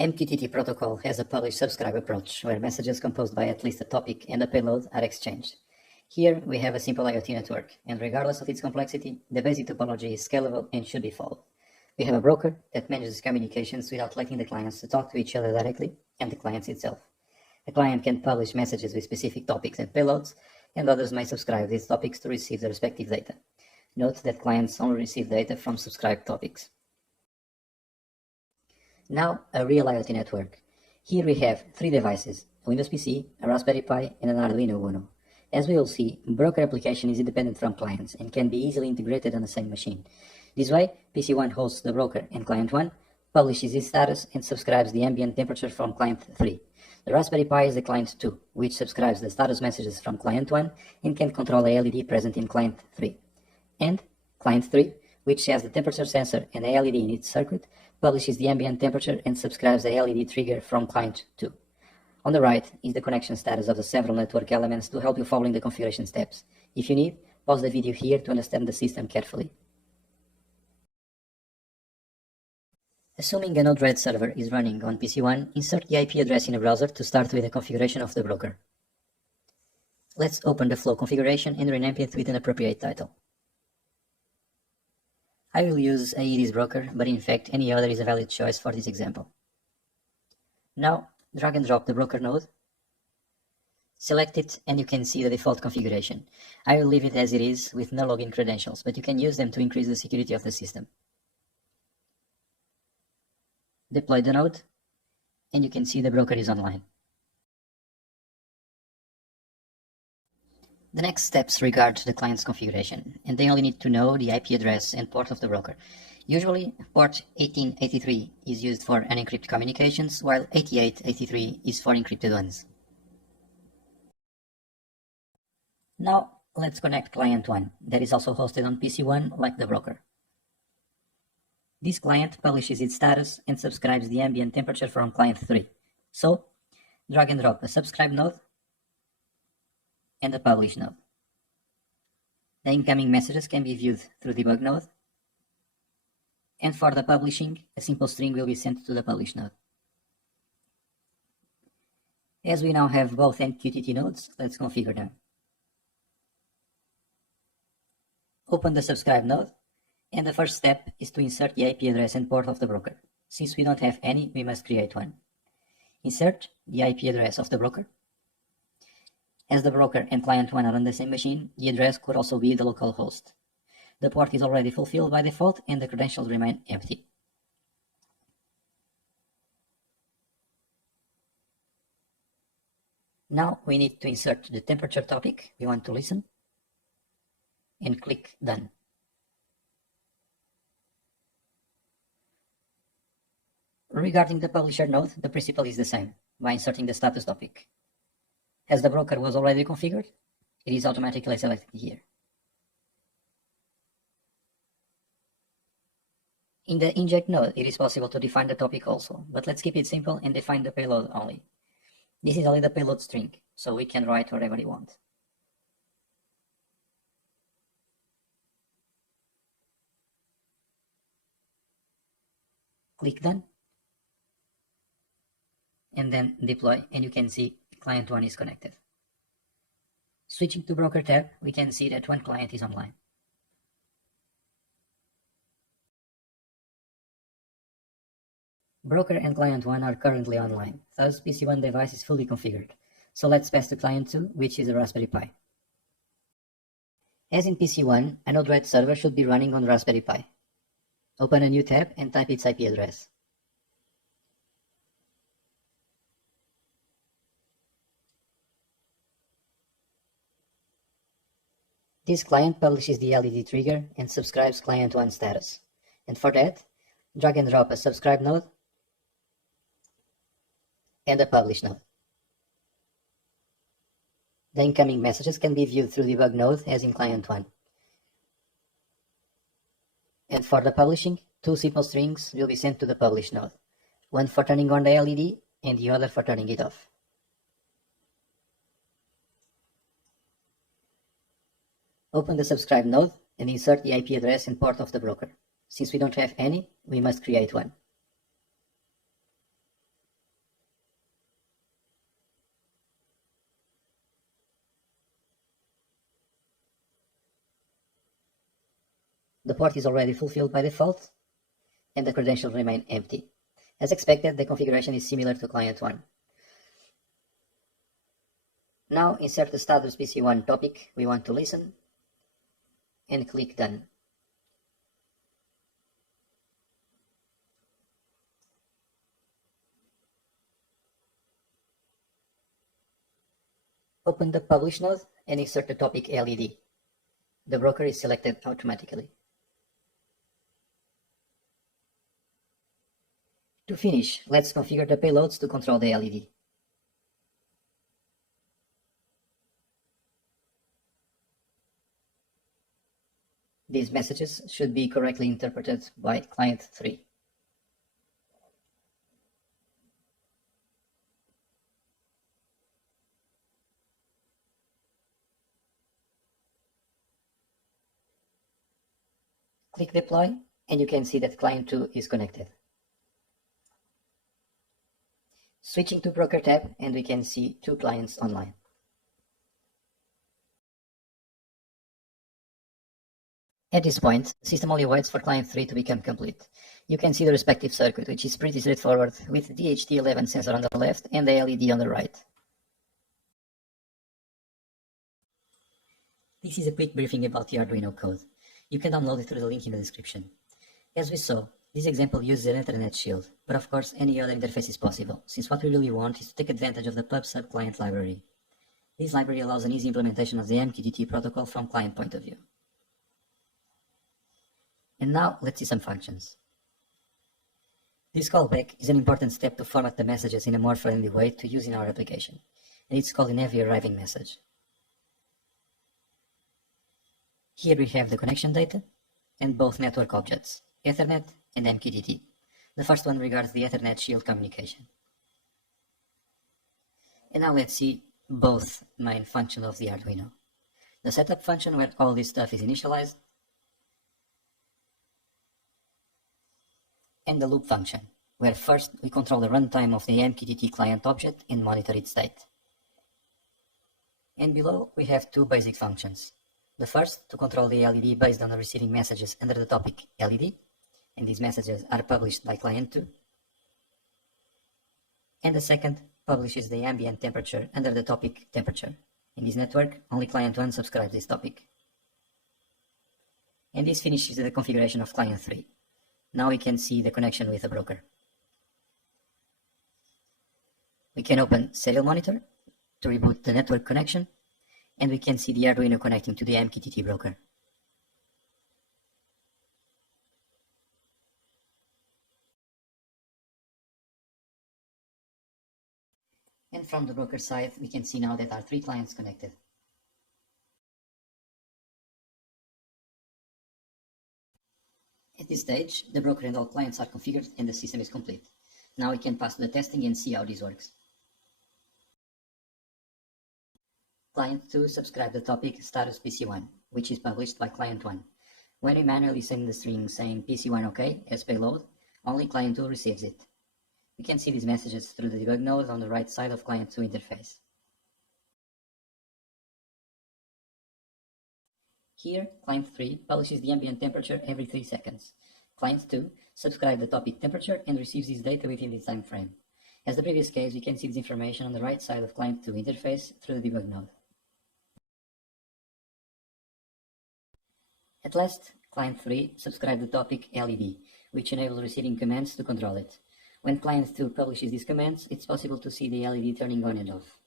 Mqtt protocol has a publish-subscribe approach where messages composed by at least a topic and a payload are exchanged. Here we have a simple IoT network, and regardless of its complexity, the basic topology is scalable and should be followed. We have a broker that manages communications without letting the clients to talk to each other directly, and the client itself. A client can publish messages with specific topics and payloads, and others may subscribe these topics to receive the respective data. Note that clients only receive data from subscribed topics. Now, a real IoT network. Here we have three devices, a Windows PC, a Raspberry Pi, and an Arduino Uno. As we will see, broker application is independent from clients and can be easily integrated on the same machine. This way, PC1 hosts the broker and Client 1 publishes its status and subscribes the ambient temperature from Client 3. The Raspberry Pi is the Client 2, which subscribes the status messages from Client 1 and can control a LED present in Client 3. And Client 3, which has the temperature sensor and a LED in its circuit, publishes the ambient temperature and subscribes the LED trigger from Client 2. On the right is the connection status of the several network elements to help you following the configuration steps. If you need, pause the video here to understand the system carefully. Assuming a NodeRed server is running on PC1, insert the IP address in a browser to start with the configuration of the broker. Let's open the flow configuration and rename it with an appropriate title. I will use AED's broker, but in fact any other is a valid choice for this example. Now, drag and drop the broker node, select it, and you can see the default configuration. I will leave it as it is with no login credentials, but you can use them to increase the security of the system. Deploy the node, and you can see the broker is online. The next steps regard the client's configuration, and they only need to know the IP address and port of the broker. Usually, port 1883 is used for unencrypted communications, while 8883 is for encrypted ones. Now, let's connect Client 1, that is also hosted on PC1 like the broker. This client publishes its status and subscribes the ambient temperature from Client 3. So, drag and drop a subscribe node and a publish node. The incoming messages can be viewed through debug node, and for the publishing, a simple string will be sent to the publish node. As we now have both Mqtt nodes, let's configure them. Open the subscribe node, and the first step is to insert the IP address and port of the broker. Since we don't have any, we must create one. Insert the IP address of the broker. As the broker and Client 1 are on the same machine, the address could also be the local host. The port is already fulfilled by default and the credentials remain empty. Now we need to insert the temperature topic we want to listen and click Done. Regarding the publisher node, the principle is the same, by inserting the status topic. As the broker was already configured, it is automatically selected here. In the inject node, it is possible to define the topic also, but let's keep it simple and define the payload only. This is only the payload string, so we can write whatever we want. Click Done, and then deploy, and you can see Client 1 is connected. Switching to Broker tab, we can see that one client is online. Broker and Client 1 are currently online, thus PC1 device is fully configured. So let's pass to Client 2, which is a Raspberry Pi. As in PC1, a NodeRed server should be running on Raspberry Pi. Open a new tab and type its IP address. This client publishes the LED trigger and subscribes Client 1 status. And for that, drag and drop a subscribe node and a publish node. The incoming messages can be viewed through debug node as in Client 1. And for the publishing, two simple strings will be sent to the publish node, one for turning on the LED and the other for turning it off. Open the subscribe node and insert the IP address and port of the broker. Since we don't have any, we must create one. the port is already fulfilled by default, and the credentials remain empty. As expected, the configuration is similar to client 1. Now insert the status PC1 topic we want to listen, and click Done. Open the Publish node and insert the topic LED. The broker is selected automatically. To finish, let's configure the payloads to control the LED. These messages should be correctly interpreted by client 3. Click Deploy, and you can see that client 2 is connected. Switching to Broker tab, and we can see 2 clients online. At this point, the system only waits for client 3 to become complete. You can see the respective circuit, which is pretty straightforward, with the DHT11 sensor on the left and the LED on the right. This is a quick briefing about the Arduino code. You can download it through the link in the description. As we saw, this example uses an Ethernet shield, but of course any other interface is possible, since what we really want is to take advantage of the pub/sub client library. This library allows an easy implementation of the Mqtt protocol from client point of view. And now let's see some functions. This callback is an important step to format the messages in a more friendly way to use in our application, and it's called an heavy arriving message. Here we have the connection data and both network objects, Ethernet and Mqtt. The first one regards the Ethernet shield communication. And now let's see both main functions of the Arduino. The setup function, where all this stuff is initialized, and the loop function, where first we control the runtime of the Mqtt client object and monitor its state. And below we have 2 basic functions. The first, to control the LED based on the receiving messages under the topic LED, and these messages are published by client 2. And the second publishes the ambient temperature under the topic temperature. In this network, only client 1 subscribes this topic. And this finishes the configuration of client 3. Now we can see the connection with the broker. We can open Serial Monitor to reboot the network connection, and we can see the Arduino connecting to the Mqtt broker. And from the broker side, we can see now that there are 3 clients connected. At this stage, the broker and all clients are configured and the system is complete. Now we can pass to the testing and see how this works. Client 2 subscribed the topic status PC1, which is published by client 1. When we manually send the string saying PC1 OK as payload, only client 2 receives it. We can see these messages through the debug node on the right side of client 2 interface. Here, client 3 publishes the ambient temperature every 3 seconds. Client 2 subscribes the topic temperature and receives this data within this time frame. As the previous case, we can see this information on the right side of client 2 interface through the debug node. At last, client 3 subscribes the topic LED, which enables receiving commands to control it. When client 2 publishes these commands, it's possible to see the LED turning on and off.